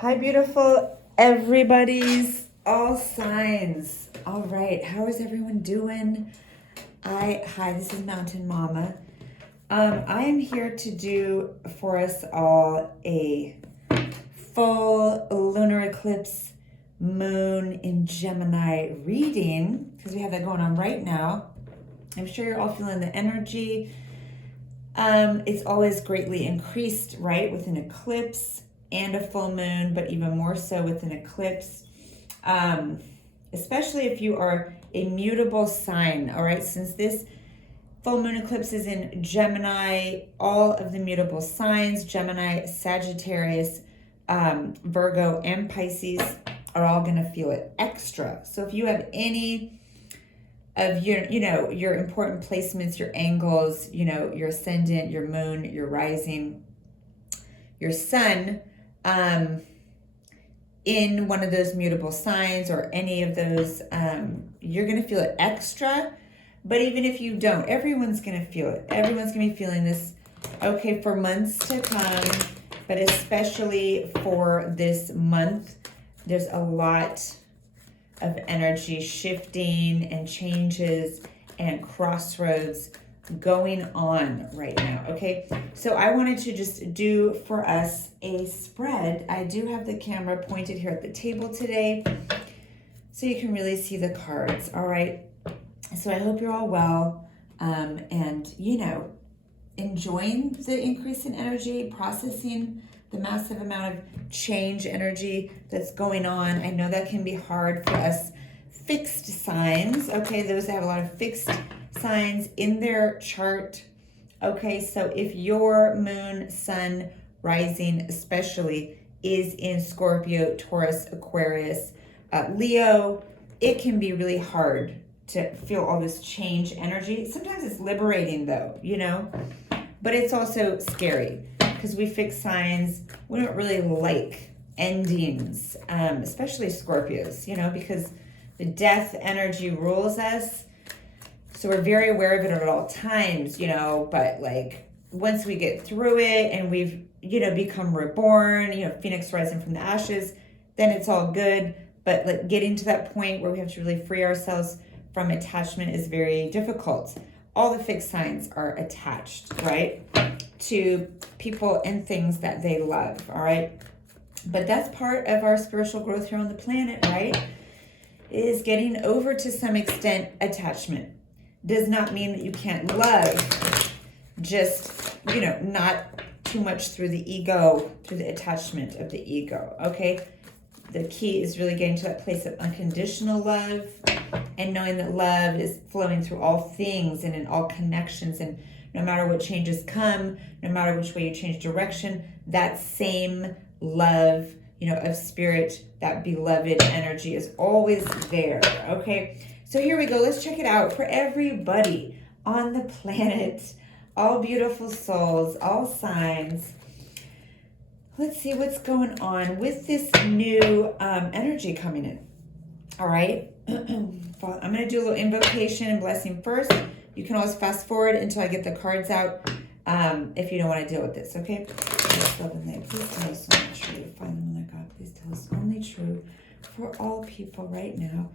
Hi, beautiful everybody's all signs. All right, how is everyone doing? Hi, this is Mountain Mama. I am here to do for us all a full lunar eclipse moon in Gemini reading because we have that going on right now. I'm sure you're all feeling the energy. It's always greatly increased, right, with an eclipse and a full moon, but even more so with an eclipse, especially if you are a mutable sign. All right, since this full moon eclipse is in Gemini, all of the mutable signs, Gemini, Sagittarius, Virgo, and Pisces, are all going to feel it extra. So if you have any of your important placements, your angles, your ascendant, your moon, your rising, your sun, in one of those mutable signs or any of those, you're going to feel it extra. But even if you don't, everyone's going to feel it. Everyone's going to be feeling this, okay, for months to come, but especially for this month, there's a lot of energy shifting and changes and crossroads going on right now. Okay, so I wanted to just do for us a spread. I do have the camera pointed here at the table today so you can really see the cards. All right, so I hope you're all well, and enjoying the increase in energy, processing the massive amount of change energy that's going on. I know that can be hard for us fixed signs, okay, those that have a lot of fixed signs in their chart. Okay, so if your moon, sun, rising especially is in Scorpio, Taurus, Aquarius, Leo, it can be really hard to feel all this change energy. Sometimes it's liberating though, but it's also scary because we fix signs. We don't really like endings, especially Scorpios, because the death energy rules us. So we're very aware of it at all times, but like once we get through it and we've, become reborn, Phoenix rising from the ashes, then it's all good. But like getting to that point where we have to really free ourselves from attachment is very difficult. All the fixed signs are attached, right, to people and things that they love, all right? But that's part of our spiritual growth here on the planet, right? Is getting over to some extent attachment. Does not mean that you can't love, just, not too much through the ego, through the attachment of the ego, okay? The key is really getting to that place of unconditional love and knowing that love is flowing through all things and in all connections, and no matter what changes come, no matter which way you change direction, that same love, of spirit, that beloved energy is always there, okay? So here we go. Let's check it out for everybody on the planet, all beautiful souls, all signs. Let's see what's going on with this new energy coming in. All right. I'm going to do a little invocation and blessing first. You can always fast forward until I get the cards out if you don't want to deal with this, okay? Love and light. Please tell us only true. Father, Mother God, please tell us only true for all people right now.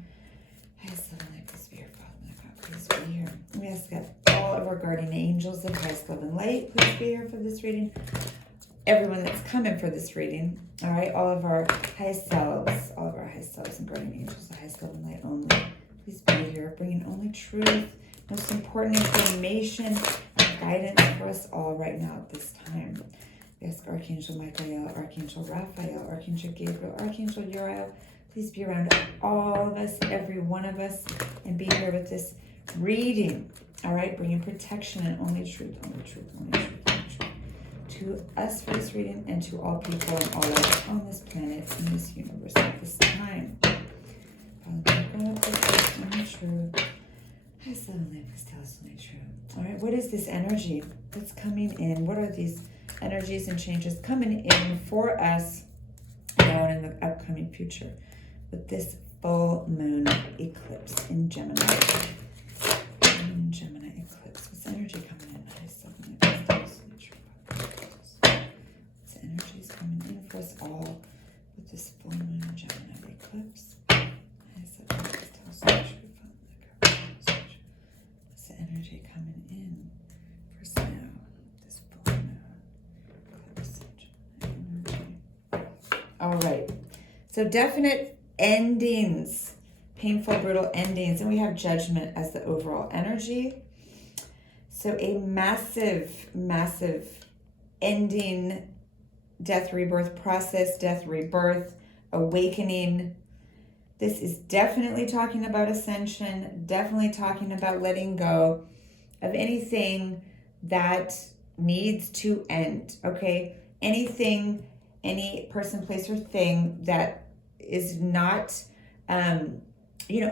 Highest love and light, please be here. Father, Mother God, please be here. We ask that all of our guardian angels of highest love and light, please be here for this reading. Everyone that's coming for this reading, all right, all of our highest selves and guardian angels, the highest love and light only, please be here, bringing only truth, most important information and guidance for us all right now at this time. We ask Archangel Michael, Archangel Raphael, Archangel Gabriel, Archangel Uriel, please be around all of us, every one of us, and be here with this reading, all right, bringing protection and only truth, only truth, only truth. To us for this reading and to all people and all life on this planet, in this universe at this time. Only true. I said only, please tell us only true. All right, what is this energy that's coming in? What are these energies and changes coming in for us now and in the upcoming future with this full moon eclipse in Gemini? Gemini eclipse. What's energy coming in? I said only, please tell us only true. Energy is coming in for us all with this full moon in Gemini eclipse. What's the energy coming in for snow? This full moon eclipse energy. All right. So definite endings, painful, brutal endings. And we have Judgment as the overall energy. So a massive, massive ending, death, rebirth process, death, rebirth, awakening. This is definitely talking about ascension, definitely talking about letting go of anything that needs to end, okay? Anything, any person, place, or thing that is not,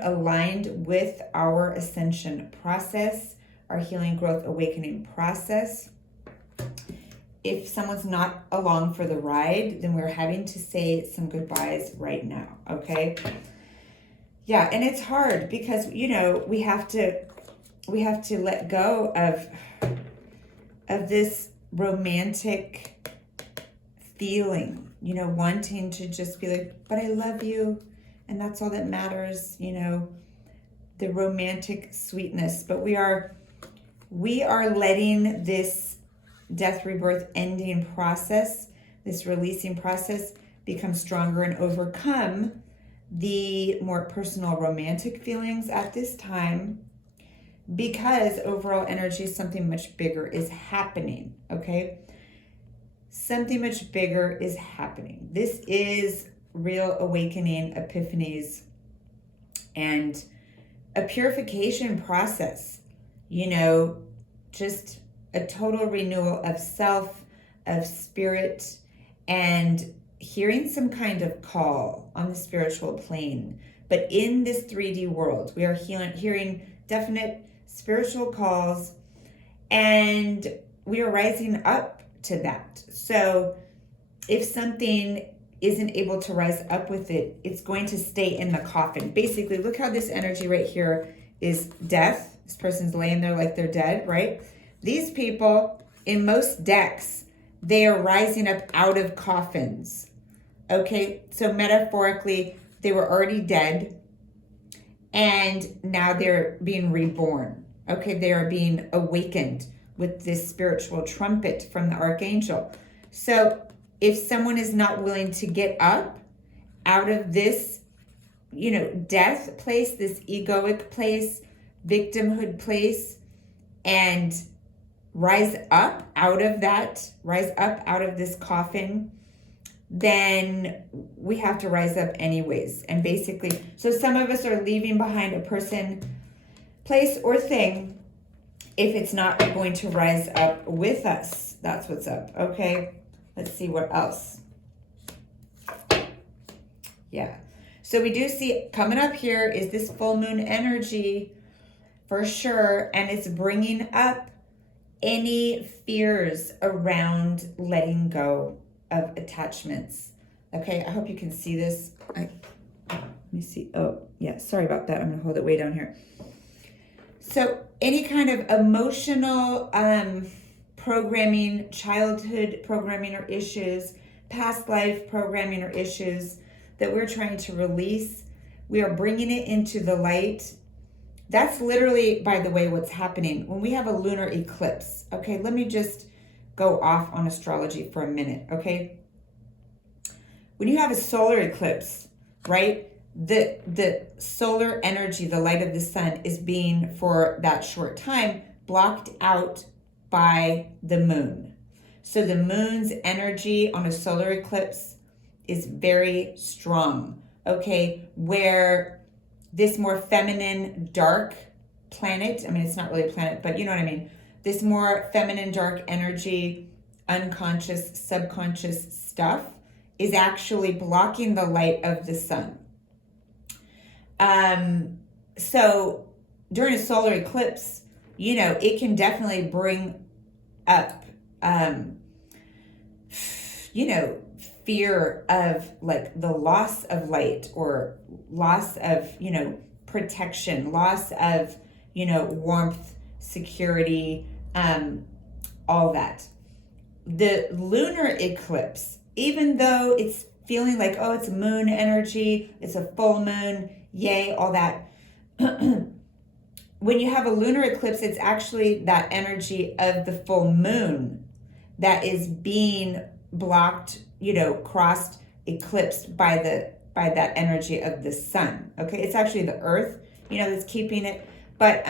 aligned with our ascension process, our healing, growth, awakening process. If someone's not along for the ride, then we're having to say some goodbyes right now, okay? Yeah, and it's hard because, we have to let go of this romantic feeling, wanting to just be like, but I love you, and that's all that matters, the romantic sweetness. But we are letting this death, rebirth, ending process, this releasing process, become stronger and overcome the more personal romantic feelings at this time, because overall energy, something much bigger is happening, okay? Something much bigger is happening. This is real awakening, epiphanies, and a purification process, just a total renewal of self, of spirit, and hearing some kind of call on the spiritual plane. But in this 3D world, we are hearing definite spiritual calls, and we are rising up to that. So if something isn't able to rise up with it, it's going to stay in the coffin. Basically, look how this energy right here is death. This person's laying there like they're dead, right? These people, in most decks, they are rising up out of coffins. Okay, so metaphorically, they were already dead, and now they're being reborn. Okay, they are being awakened with this spiritual trumpet from the archangel. So if someone is not willing to get up out of this, death place, this egoic place, victimhood place, and rise up out of that, rise up out of this coffin, then we have to rise up anyways. And basically, so some of us are leaving behind a person, place, or thing if it's not going to rise up with us. That's what's up, okay? Let's see what else. Yeah. So we do see coming up here is this full moon energy for sure. And it's bringing up any fears around letting go of attachments. Okay, I hope you can see this. Let me see. Oh, yeah, sorry about that. I'm going to hold it way down here. So any kind of emotional programming, childhood programming or issues, past life programming or issues that we're trying to release, we are bringing it into the light. That's literally, by the way, what's happening when we have a lunar eclipse. Okay, let me just go off on astrology for a minute, okay? When you have a solar eclipse, right, the solar energy, the light of the sun, is being, for that short time, blocked out by the moon. So the moon's energy on a solar eclipse is very strong, okay? Where this more feminine, dark planet, I mean, it's not really a planet, but you know what I mean? This more feminine, dark energy, unconscious, subconscious stuff is actually blocking the light of the sun. So during a solar eclipse, it can definitely bring up, fear of like the loss of light, or loss of, protection, loss of, warmth, security, all that. The lunar eclipse, even though it feeling like, oh, it's moon energy, it's a full moon, yay, all that. When you have a lunar eclipse, it's actually that energy of the full moon that is being blocked, crossed, eclipsed by that energy of the sun. Okay, it's actually the earth, that's keeping it. But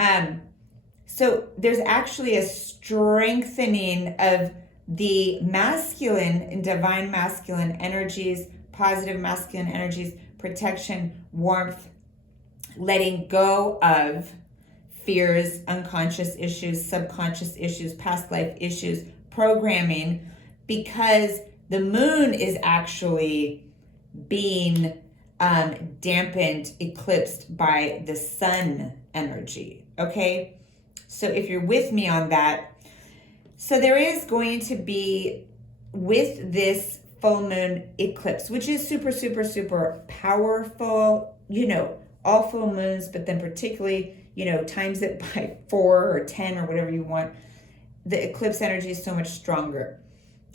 so there's actually a strengthening of the masculine and divine masculine energies, positive masculine energies, protection, warmth, letting go of fears, unconscious issues, subconscious issues, past life issues, programming, because the moon is actually being dampened, eclipsed by the sun energy. Okay, so if you're with me on that, so there is going to be, with this full moon eclipse, which is super, super, super powerful, all full moons, but then particularly, times it by 4 or 10 or whatever you want, the eclipse energy is so much stronger.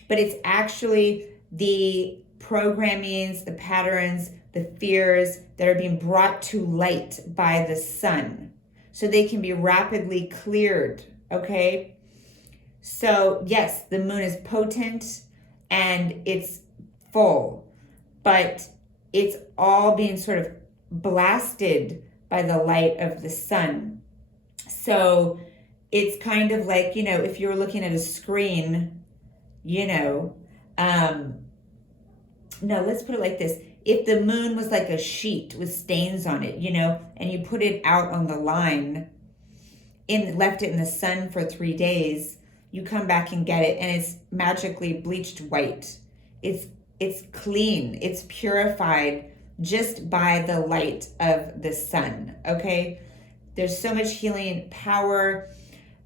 But it's actually the programmings, the patterns, the fears that are being brought to light by the sun, so they can be rapidly cleared, okay? So yes, the moon is potent and it's full, but it's all being sort of blasted by the light of the sun. So it's kind of like, if you were looking at a screen, no, let's put it like this. If the moon was like a sheet with stains on it, and you put it out on the line and left it in the sun for 3 days, you come back and get it and it's magically bleached white. It's clean, it's purified just by the light of the sun, okay? There's so much healing power,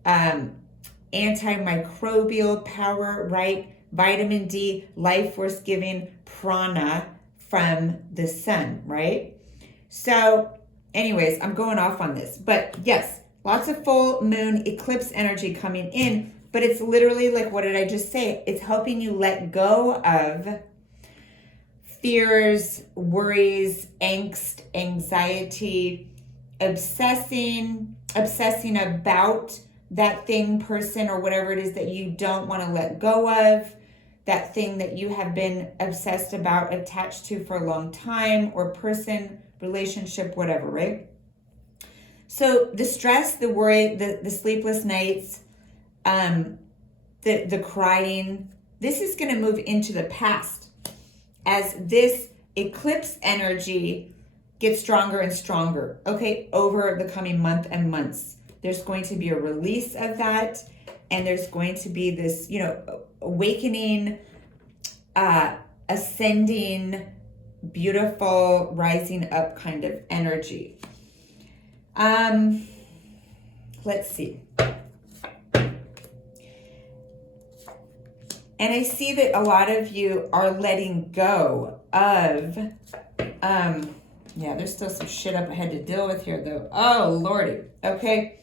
antimicrobial power, right? Vitamin D, life force giving prana from the sun, right? So anyways, I'm going off on this, but yes, lots of full moon eclipse energy coming in, but it's literally like, what did I just say? It's helping you let go of fears, worries, angst, anxiety, obsessing about that thing, person, or whatever it is that you don't want to let go of, that thing that you have been obsessed about, attached to for a long time, or person, relationship, whatever, right? So the stress, the worry, the sleepless nights, the crying, this is going to move into the past as this eclipse energy gets stronger and stronger, okay, over the coming month and months. There's going to be a release of that, and there's going to be this, awakening, ascending, beautiful, rising up kind of energy. Let's see. And I see that a lot of you are letting go of, there's still some shit up ahead to deal with here though. Oh, Lordy. Okay.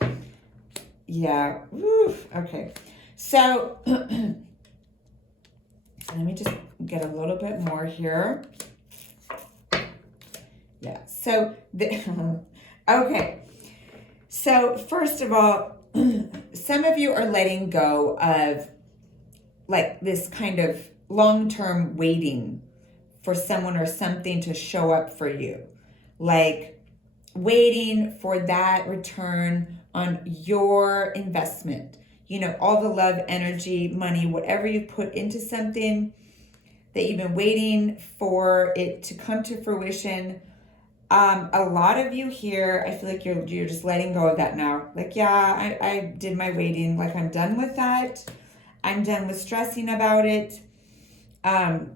Yeah. Woo. Okay. So let me just get a little bit more here. Yeah. So, okay. So first of all, some of you are letting go of like this kind of long-term waiting for someone or something to show up for you. Like waiting for that return on your investment. All the love, energy, money, whatever you put into something that you've been waiting for it to come to fruition. A lot of you here, I feel like you're just letting go of that now. Like, yeah, I did my waiting. Like, I'm done with that. I'm done with stressing about it. And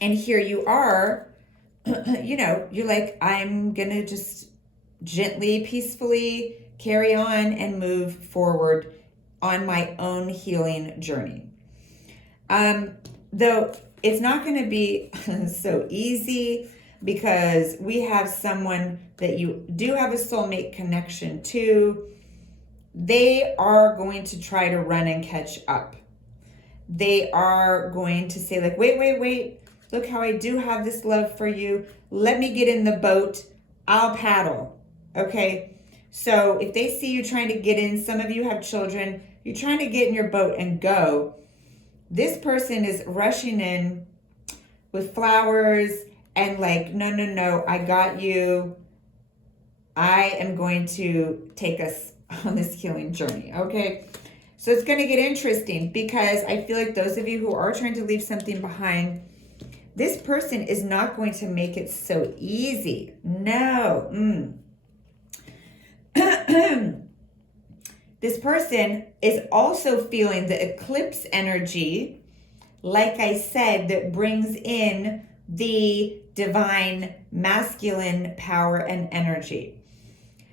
here you are, you're like, I'm going to just gently, peacefully carry on and move forward on my own healing journey. Though it's not going to be so easy, because we have someone that you do have a soulmate connection to. They are going to try to run and catch up. They are going to say like, wait, Look how I do have this love for you. Let me get in the boat. I'll paddle. Okay? So if they see you trying to get in, some of you have children, you're trying to get in your boat and go. This person is rushing in with flowers and like, no, no, no, I got you. I am going to take us on this healing journey, okay? So it's going to get interesting because I feel like those of you who are trying to leave something behind, this person is not going to make it so easy. No. This person is also feeling the eclipse energy, like I said, that brings in the divine masculine power and energy.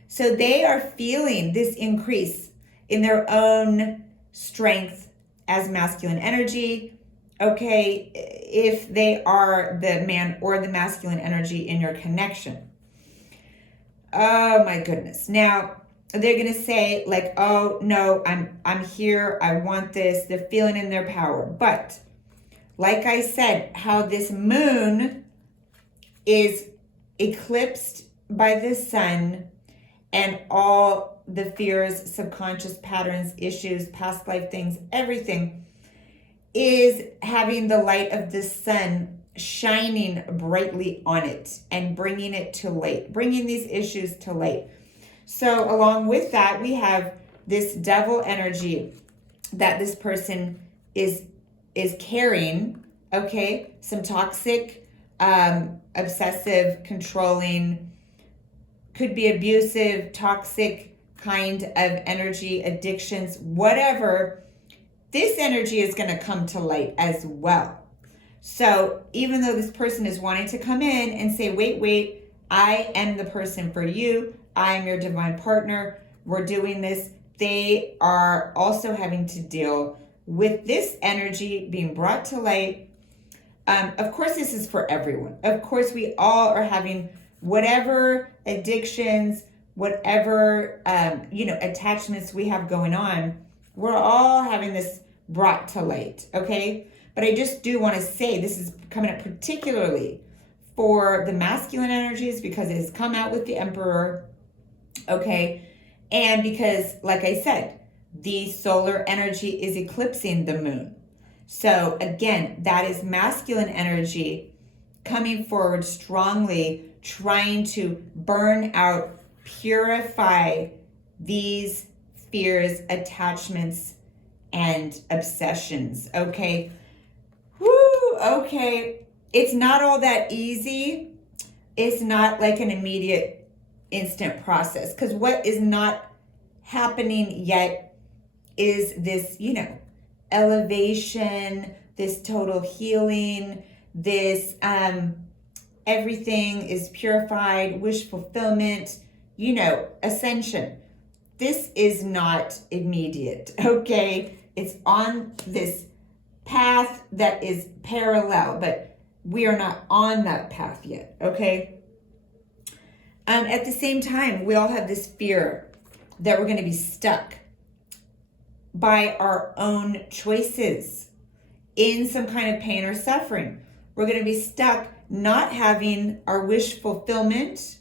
So they are feeling this increase in their own strength as masculine energy. Okay, if they are the man or the masculine energy in your connection. Oh my goodness. Now, they're going to say like, oh no, I'm here. I want this. They're feeling in their power. But like I said, how this moon is eclipsed by the sun and all the fears, subconscious patterns, issues, past life things, everything is having the light of the sun shining brightly on it and bringing it to light, bringing these issues to light. So along with that, we have this devil energy that this person is carrying, okay? Some toxic, obsessive, controlling, could be abusive, toxic kind of energy, addictions, whatever. This energy is going to come to light as well. So even though this person is wanting to come in and say, wait, I am the person for you. I am your divine partner. We're doing this. They are also having to deal with this energy being brought to light. Of course, this is for everyone. Of course, we all are having whatever addictions, whatever, attachments we have going on. We're all having this brought to light, okay? But I just do want to say this is coming up particularly for the masculine energies because it has come out with the Emperor, okay? And because, like I said, the solar energy is eclipsing the moon. So again, that is masculine energy coming forward strongly, trying to burn out, purify these fears, attachments, and obsessions, okay? Woo, okay. It's not all that easy. It's not like an immediate, instant process because what is not happening yet is this, elevation, this total healing, this everything is purified, wish fulfillment, ascension. This is not immediate, okay? It's on this path that is parallel, but we are not on that path yet, okay? At the same time, we all have this fear that we're going to be stuck by our own choices in some kind of pain or suffering. We're going to be stuck not having our wish fulfillment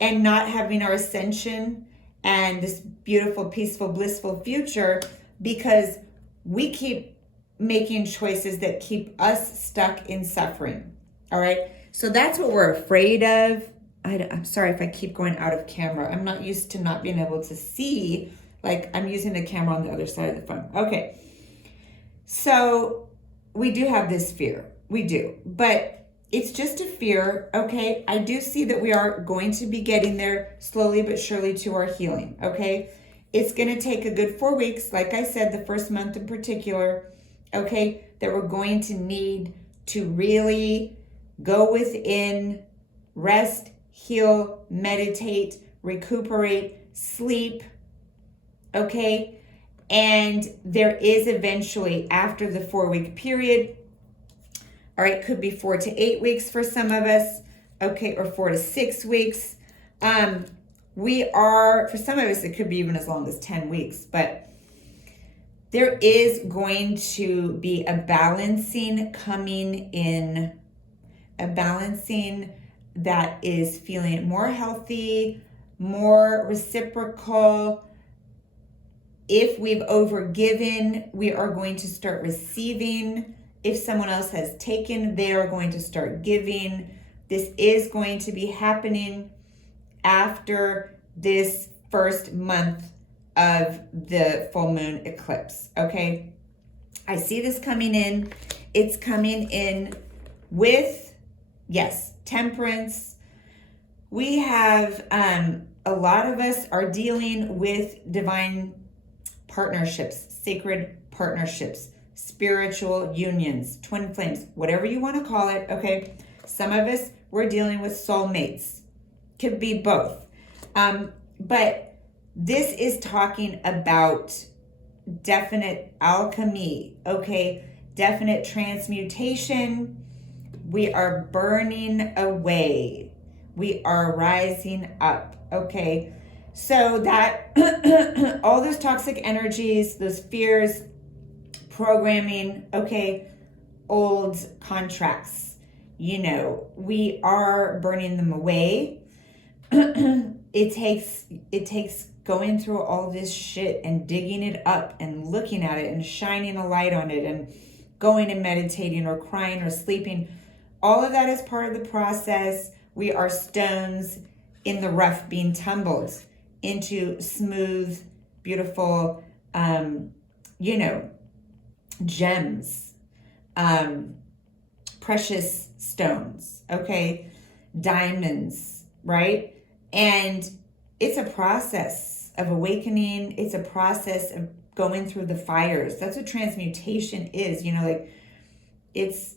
and not having our ascension and this beautiful, peaceful, blissful future because we keep making choices that keep us stuck in suffering. All right. So that's what we're afraid of. I'm sorry if I keep going out of camera. I'm not used to not being able to see. Like I'm using the camera on the other side of the phone. Okay. So we do have this fear. We do. But it's just a fear. Okay. I do see that we are going to be getting there slowly but surely to our healing. Okay. It's going to take a good 4 weeks. Like I said, the first month in particular. Okay. That we're going to need to really go within, rest, heal, meditate, recuperate, sleep, okay? And there is eventually, after the 4-week period, all right, could be 4 to 8 weeks for some of us, okay, or 4 to 6 weeks. For some of us, it could be even as long as 10 weeks, but there is going to be a balancing coming in a balancing that is feeling more healthy, more reciprocal. If we've overgiven, we are going to start receiving. If someone else has taken, they are going to start giving. This is going to be happening after this first month of the full moon eclipse, okay? I see this coming in. It's coming in with, yes, temperance. We have, a lot of us are dealing with divine partnerships, sacred partnerships, spiritual unions, twin flames, whatever you want to call it, okay? Some of us, we're dealing with soulmates. Could be both. But this is talking about definite alchemy, okay? Definite transmutation. We are burning away. We are rising up, okay? So that all those toxic energies, those fears, programming, okay, old contracts, you know, we are burning them away. It takes going through all this shit and digging it up and looking at it and shining a light on it and going and meditating or crying or sleeping. All of that is part of the process. We are stones in the rough being tumbled into smooth, beautiful, you know, gems, precious stones, okay? Diamonds, right? And it's a process of awakening. It's a process of going through the fires. That's what transmutation is, you know, like it's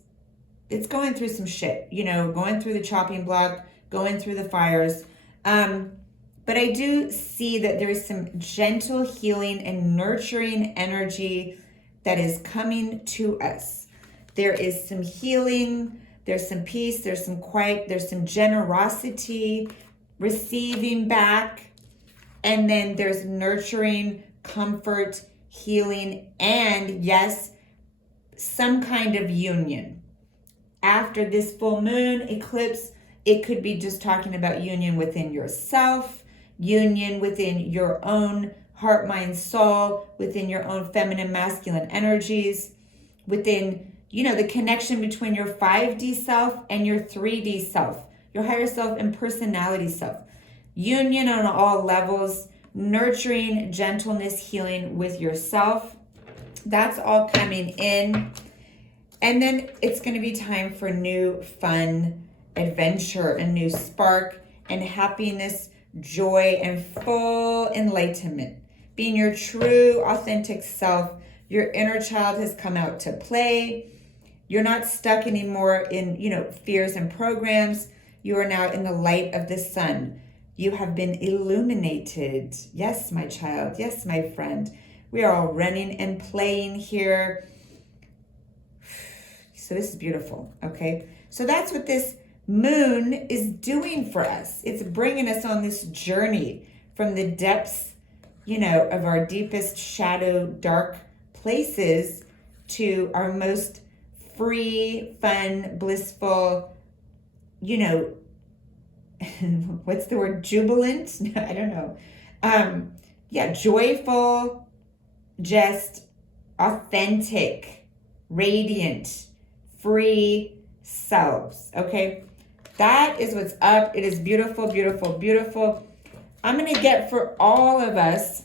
going through some shit, you know, going through the chopping block, going through the fires. But I do see that there is some gentle healing and nurturing energy that is coming to us. There is some healing, there's some peace, there's some quiet, there's some generosity, receiving back, and then there's nurturing, comfort, healing, and yes, some kind of union. After this full moon eclipse, it could be just talking about union within yourself, union within your own heart, mind, soul, within your own feminine, masculine energies, within, you know, the connection between your 5D self and your 3D self, your higher self and personality self. Union on all levels, nurturing, gentleness, healing with yourself. That's all coming in. And then it's going to be time for new fun, adventure, a new spark, and happiness, joy, and full enlightenment. Being your true, authentic self. Your inner child has come out to play. You're not stuck anymore in, you know, fears and programs. You are now in the light of the sun. You have been illuminated. Yes, my child. Yes, my friend. We are all running and playing here. So this is beautiful, okay? So that's what this moon is doing for us. It's bringing us on this journey from the depths, you know, of our deepest shadow, dark places to our most free, fun, blissful, you know, what's the word? Jubilant? I don't know. Yeah, joyful, just authentic, radiant, free selves, okay? That is what's up. It is beautiful, beautiful, beautiful. I'm going to get for all of us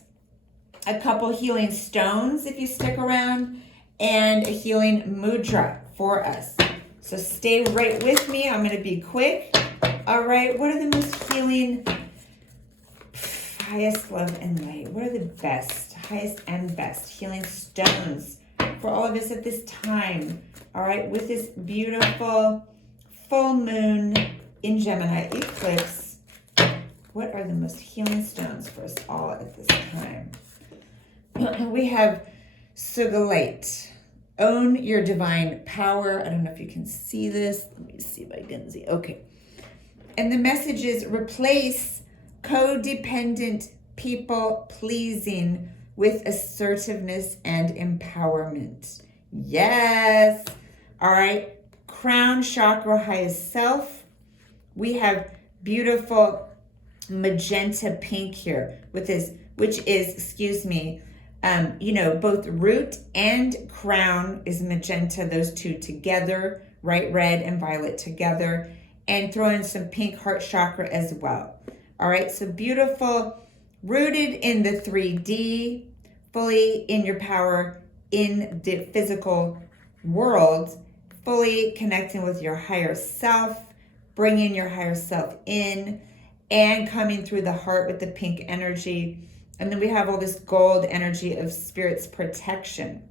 a couple healing stones if you stick around and a healing mudra for us. So stay right with me. I'm going to be quick. All right. What are the most healing, highest love and light? What are the best, highest and best healing stones for all of us at this time? All right. With this beautiful full moon in Gemini eclipse, what are the most healing stones for us all at this time? We have Sugilite. Own your divine power. I don't know if you can see this. Let me see if I can see. Okay. And the message is replace codependent people pleasing with assertiveness and empowerment. Yes. All right. crown chakra, highest self. We have beautiful magenta pink here with this, which is, excuse me, both root and crown is magenta, those two together, right? Red and violet together, and throw in some pink heart chakra as well. All right, so beautiful, rooted in the 3D, fully in your power in the physical world, fully connecting with your higher self, bringing your higher self in, and coming through the heart with the pink energy. And then we have all this gold energy of spirit's protection.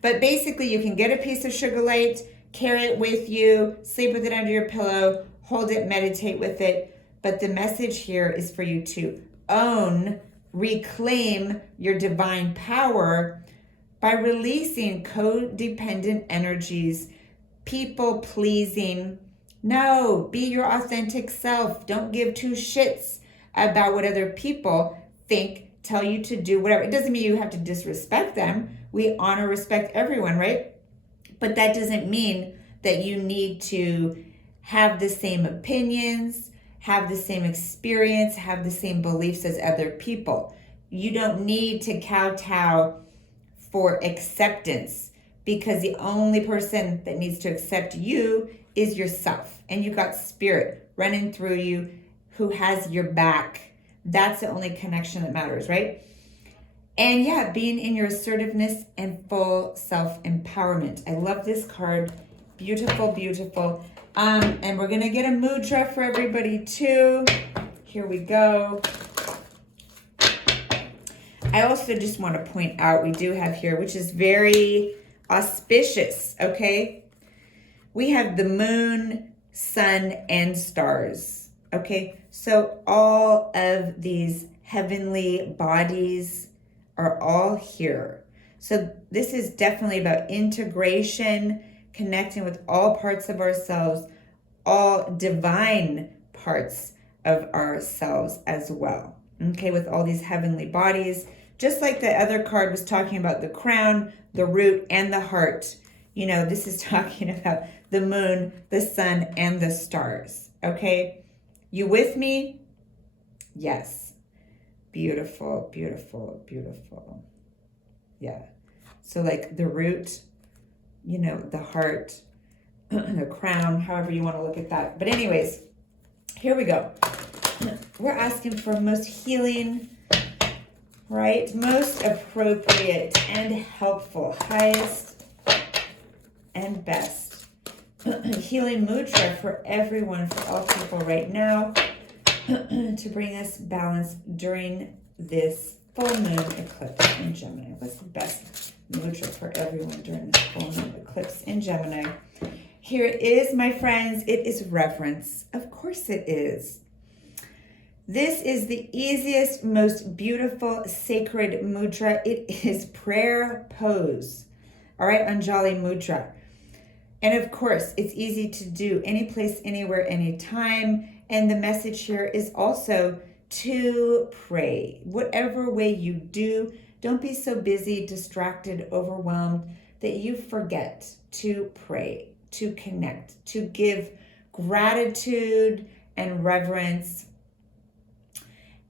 But basically, you can get a piece of sugar light, carry it with you, sleep with it under your pillow, hold it, meditate with it. But the message here is for you to own, reclaim your divine power by releasing codependent energies, people pleasing. No, be your authentic self. Don't give two shits about what other people think, tell you to do, whatever. It doesn't mean you have to disrespect them. We honor, respect everyone, right? But that doesn't mean that you need to have the same opinions, have the same experience, have the same beliefs as other people. You don't need to kowtow for acceptance, because the only person that needs to accept you is yourself. And you got spirit running through you who has your back. That's the only connection that matters, right? And yeah, being in your assertiveness and full self-empowerment. I love this card. Beautiful, beautiful. And we're going to get a mudra for everybody too. Here we go. I also just want to point out, we do have here, which is very auspicious, okay? We have the moon, sun, and stars, okay? So all of these heavenly bodies are all here. So this is definitely about integration, connecting with all parts of ourselves, all divine parts of ourselves as well. Okay, with all these heavenly bodies, just like the other card was talking about the crown, the root, and the heart. You know, this is talking about the moon, the sun, and the stars. Okay, you with me? Yes. Beautiful, beautiful, beautiful. Yeah. So like the root, you know, the heart, the crown, however you want to look at that. But anyways, here we go. We're asking for most healing, right? Most appropriate and helpful, highest and best. Healing mudra for everyone, for all people right now, to bring us balance during this full moon eclipse in Gemini. What's the best mudra for everyone during this full moon eclipse in Gemini? Here it is, my friends. It is reverence. Of course it is. This is the easiest, most beautiful, sacred mudra. It is prayer pose. All right, Anjali mudra. And of course, it's easy to do any place, anywhere, anytime. And the message here is also to pray. Whatever way you do, don't be so busy, distracted, overwhelmed that you forget to pray, to connect, to give gratitude and reverence,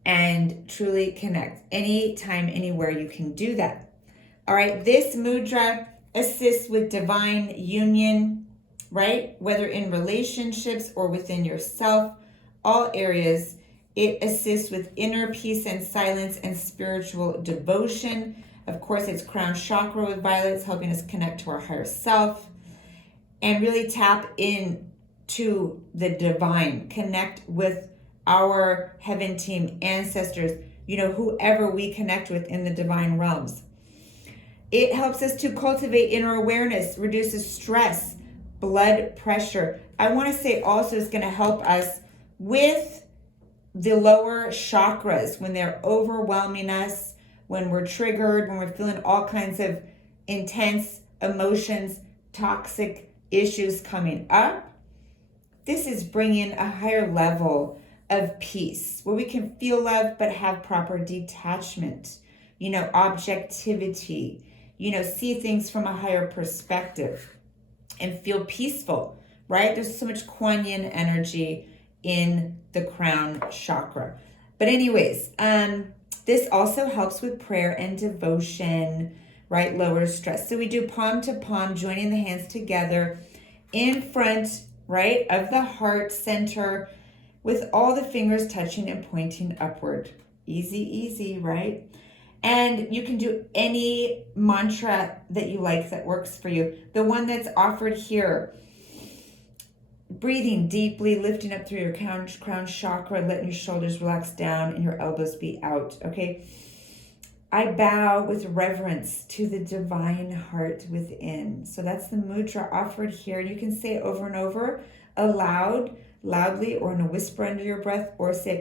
and truly connect. Anytime, anywhere you can do that. All right, this mudra assists with divine union, right? Whether in relationships or within yourself, all areas. It assists with inner peace and silence and spiritual devotion. Of course, it's crown chakra with violets, helping us connect to our higher self and really tap into the divine, connect with our heaven team, ancestors, you know, whoever we connect with in the divine realms. It helps us to cultivate inner awareness, reduces stress, blood pressure. I want to say also it's going to help us with the lower chakras when they're overwhelming us, when we're triggered, when we're feeling all kinds of intense emotions, toxic issues coming up. This is bringing a higher level of peace where we can feel love but have proper detachment, you know, objectivity, you know, see things from a higher perspective and feel peaceful right? There's so much Kuan Yin energy in the crown chakra. But anyways, this also helps with prayer and devotion, right? Lowers stress. So we do palm to palm, joining the hands together in front, right, of the heart center, with all the fingers touching and pointing upward. Easy, easy, right? And you can do any mantra that you like that works for you. The one that's offered here, breathing deeply, lifting up through your crown chakra, letting your shoulders relax down and your elbows be out, okay? I bow with reverence to the divine heart within. So that's the mudra offered here. You can say it over and over, aloud, loudly, or in a whisper under your breath, or say